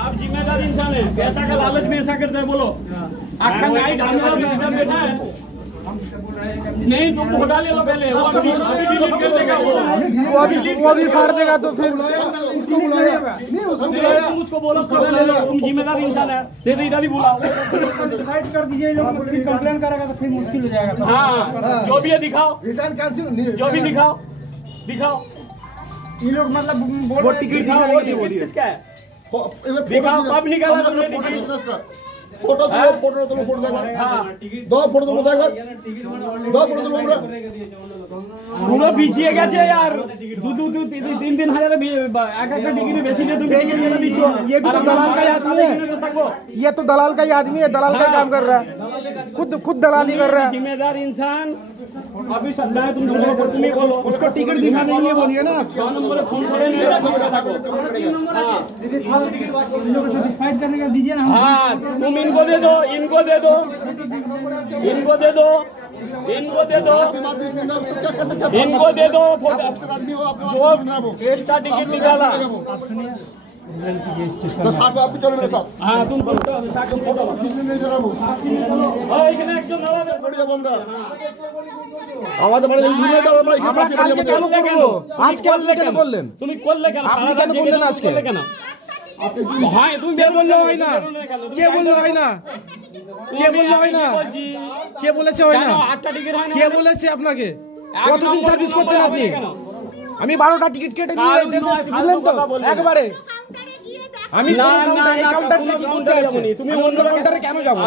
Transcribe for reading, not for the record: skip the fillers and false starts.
आप जिम्मेदार इंसान है, पैसा का लालच में ऐसा करते हैं। बोलो आपका नाइट हमारा इधर बैठा है नहीं, तुम फोटा ले लो पहले, वो अभी डिलीट कर देगा, वो अभी फाड़ देगा तो फिर तुम उसको बोलो तुम जिम्मेदार इंसान है, दे दे इधर ही बुलाओ, डिसाइड कर दीजिए, फिर कंप्लेन करेगा तो फिर मुश्किल हो जाएगा। हाँ जो भी है दिखाओ, जो भी दिखाओ दिखाओ, ये लोग मतलब वो टिकट किसका है दिखाओ, कब निकाला तुमने टिकट? फोटो देखा, दो फोटो तो बताएगा, दो फोटो तो পুরো ভিজিয়ে গেছে यार, दो 3,000 এক একটা টিকিট বেশি দিয়ে তুমি টিকিট কেন দিচ্ছ? ये भी तो दलाल का ही आदमी है, ये तो दलाल का ही आदमी है, दलाल का काम कर रहा है, खुद दलाली कर रहा है। जिम्मेदार इंसान अभी शब्द है, तुम ही बोलो, उसको टिकट दिखाने के लिए बोलिए ना, 6 नंबर फोन करे करने का दीजिए ना। हाँ तुम इनको दे दो, इनको दे दो, इनको दे दो, इनको दे दो, इनको दे दो, जो एक्स्ट्रा टिकट निकाला। हाँ तुम তুমি করলে কেন? হ্যাঁ তুমি কে বললো হয় না, কে বললো হয় না, কে বললো হয় না, কে বলেছে হয় না, 8টা টিকিট হয় না, কে বলেছে আপনাকে? কতদিন সার্ভিস করছেন আপনি? আমি 12টা টিকিট কেটে নিয়ে বুঝলেন তো একবারে। আমি কাউন্টারে কি করতে আছি? তুমি অন্য কাউন্টারে কেন যাবো?